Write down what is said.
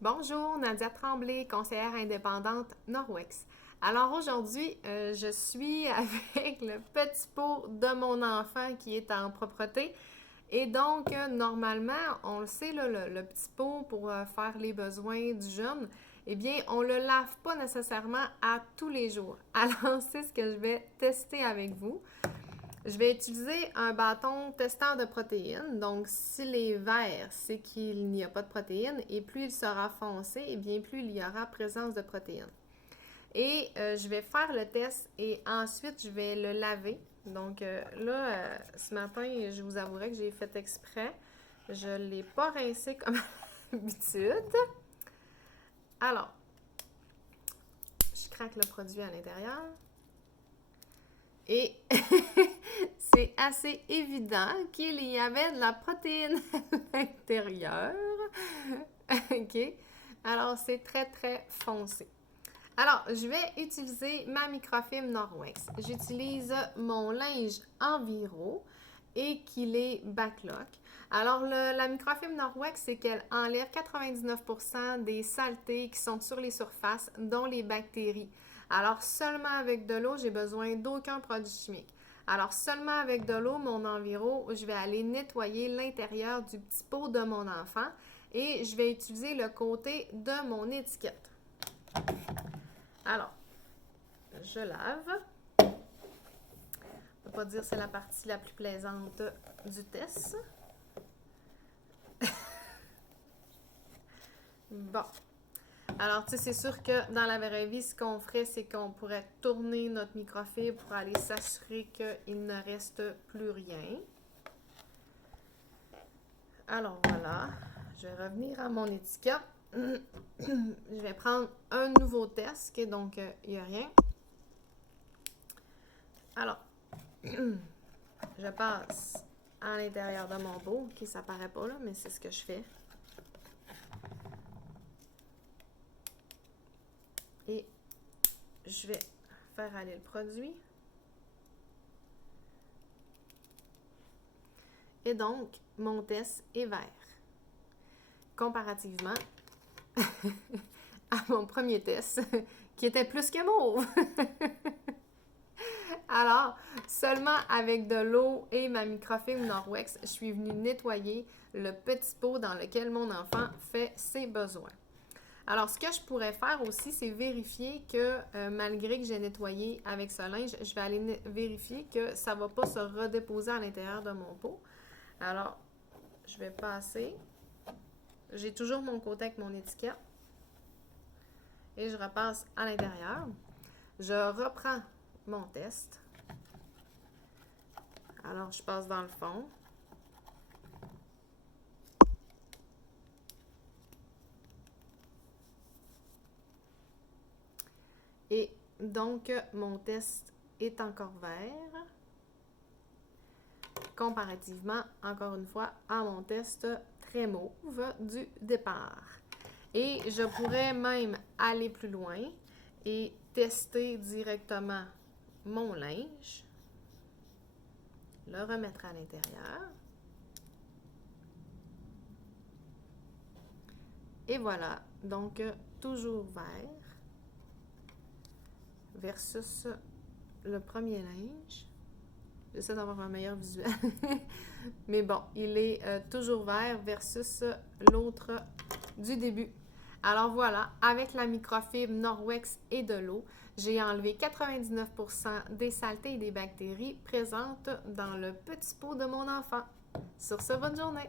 Bonjour, Nadia Tremblay, conseillère indépendante Norwex. Alors aujourd'hui, je suis avec le petit pot de mon enfant qui est en propreté. Et donc, normalement, on le sait, là, le petit pot pour faire les besoins du jeune, eh bien, on ne le lave pas nécessairement à tous les jours. Alors, c'est ce que je vais tester avec vous. Je vais utiliser un bâton testeur de protéines. Donc, s'il est vert, c'est qu'il n'y a pas de protéines. Et plus il sera foncé, et bien plus il y aura présence de protéines. Et je vais faire le test et ensuite, je vais le laver. Donc là, ce matin, je vous avouerai que j'ai fait exprès. Je ne l'ai pas rincé comme d'habitude. Alors, je craque le produit à l'intérieur. Et c'est assez évident qu'il y avait de la protéine à l'intérieur. OK? Alors, c'est très, très foncé. Alors, je vais utiliser ma microfibre Norwex. J'utilise mon linge Enviro et qu'il est Backlock. Alors, la microfibre Norwex, c'est qu'elle enlève 99% des saletés qui sont sur les surfaces, dont les bactéries. Alors, seulement avec de l'eau, j'ai besoin d'aucun produit chimique. Alors, seulement avec de l'eau, mon Enviro, je vais aller nettoyer l'intérieur du petit pot de mon enfant et je vais utiliser le côté de mon étiquette. Alors, je lave. On ne peut pas dire que c'est la partie la plus plaisante du test. Bon. Alors, tu sais, c'est sûr que dans la vraie vie, ce qu'on ferait, c'est qu'on pourrait tourner notre microfibre pour aller s'assurer qu'il ne reste plus rien. Alors, voilà. Je vais revenir à mon étiquette. Je vais prendre un nouveau test, donc il n'y a rien. Alors, je passe à l'intérieur de mon pot, qui ça paraît pas là, mais c'est ce que je fais. Et je vais faire aller le produit. Et donc, mon test est vert. Comparativement à mon premier test, qui était plus que mauve. Alors, seulement avec de l'eau et ma microfibre Norwex, je suis venue nettoyer le petit pot dans lequel mon enfant fait ses besoins. Alors, ce que je pourrais faire aussi, c'est vérifier que malgré que j'ai nettoyé avec ce linge, je vais aller vérifier que ça ne va pas se redéposer à l'intérieur de mon pot. Alors, je vais passer. J'ai toujours mon côté avec mon étiquette. Et je repasse à l'intérieur. Je reprends mon test. Alors, je passe dans le fond. Et donc, mon test est encore vert. Comparativement, encore une fois, à mon test très mauve du départ. Et je pourrais même aller plus loin et tester directement mon linge, le remettre à l'intérieur. Et voilà, donc toujours vert versus le premier linge. J'essaie d'avoir un meilleur visuel. Mais bon, il est toujours vert versus l'autre du début. Alors voilà, avec la microfibre Norwex et de l'eau, j'ai enlevé 99% des saletés et des bactéries présentes dans le petit pot de mon enfant. Sur ce, bonne journée!